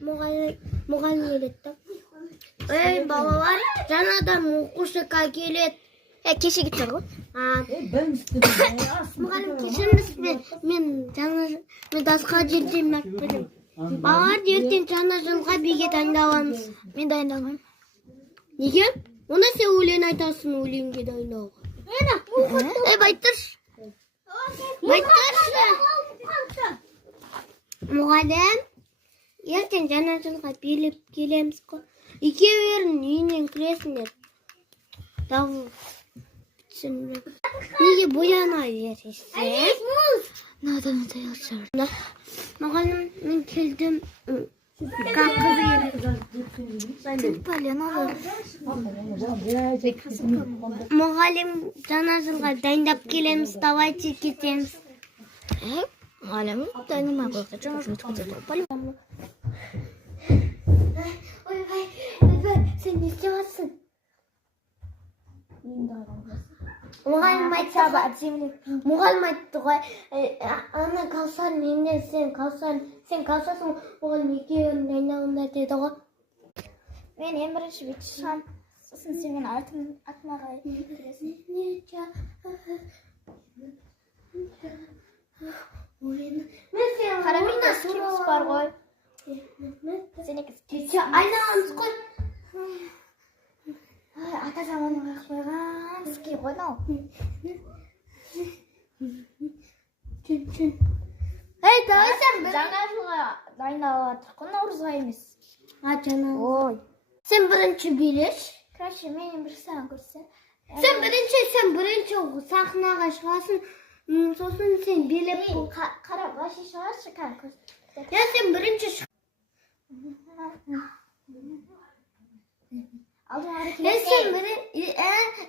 Мұғалім келеді. Ей, балалар, жаңадан оқушыға келеді. Кеше кеттің ғой? Мұғалім кешіріңіз, мен дасқа жерден мәкпірім. Балалар ертең жаңа жылға биге дайындаламыз. Мен дайындалмаймын. Неге? Оны сен өлең айтасың, өлеңге дайындауға. Байтыршы. Мұғалім, ертең жаңа жылға билеп келеміз қой. Екеуерін үйінен кіресіңдер. Неге бояна бересің? Надо язар. Мұғалім, мен келдім. Қақы берем. Мұғалім, жаңа жылға дайындап келеміз, давайте кетеміз. Мұғалім, дайындамай қойға жаңа жұмыс кетеді. Ойбай, сен не істеватсың? Мұғалім айтты ғой, ана Каусар менен, сен Каусарсың, оған екеуін дайындалыңдар деді ғой. Мен ең бірінші бүйтіп шығам, сосын сен мен артыма қарай келесің. Қарамейді скипс бар ғой. Сен екіз айналамыз ғой. Ата заманы қойған скип ғой нау. Ей, давай сен бір... Жаңа жылға дайындалып қой, наурызға емес. Жаңа. Ой. Сен бірінші билеш. Короче, мен бір саған көрсем. Сен бірінші сахнаға шығасың, сосын сен билеп... Қара, баши шығаршы, қара көрсем. Сен бірінші шық.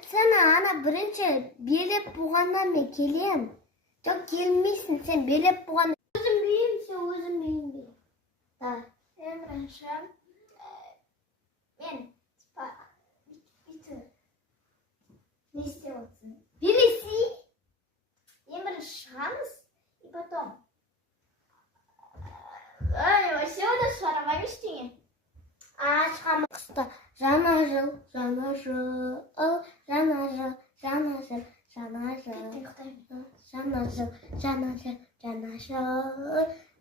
Сен ана бірінші билеп болғаннан мен келем. Жоқ, келмейсің, сен билеп болғандан. Өзім бейім, сен өзім бейім бейім. Ең бірінші, мен бүйтіп не істеп отырсың? Билесі? Ең бірінші шығамыз, и потом. Вообще ода шығарамай ештеңе. Шығамыз қыста. Жаңа жыл.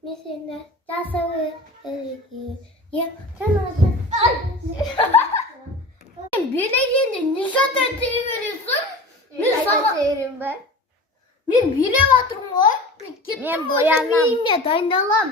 Мен сені жасауы жаңа жыл. Билегенде не жата тей бересің? Мен билеп атырмын ғой. Мен боянам. Мен дайындалам.